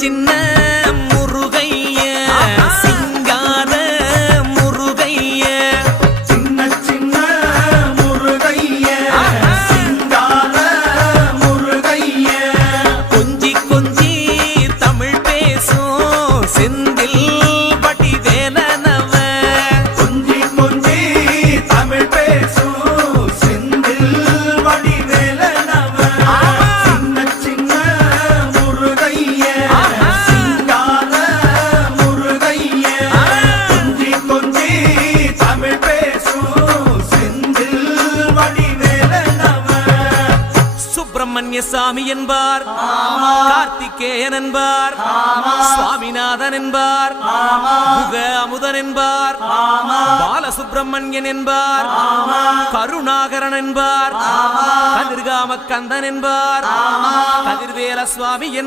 சின்ன முருகைய சிங்கார முருகைய சின்ன சின்ன முருகைய சிங்கார முருகைய கொஞ்சி கொஞ்சி தமிழ் பேசும் செந்தில் வடிவேலனவ கொஞ்சி கொஞ்சி தமிழ் பேசும் செந்தில் வடிவேலனவ சின்ன சின்ன முருகைய சிங்கார முருகைய கொஞ்சி கொஞ்சி தமிழ் பேசும் செந்தில் வடிவேலனவ சுப்பிரமணிய சாமி என்பார், கார்த்திகேயன் என்பார், சுவாமிநாதன் என்பார், முக அமுதன் என்பார், பாலசுப்பிரமணியன் என்பார், கருணாகரன் என்பார், கதிர்காம கந்தன் என்பார், கதிர்வேல சுவாமி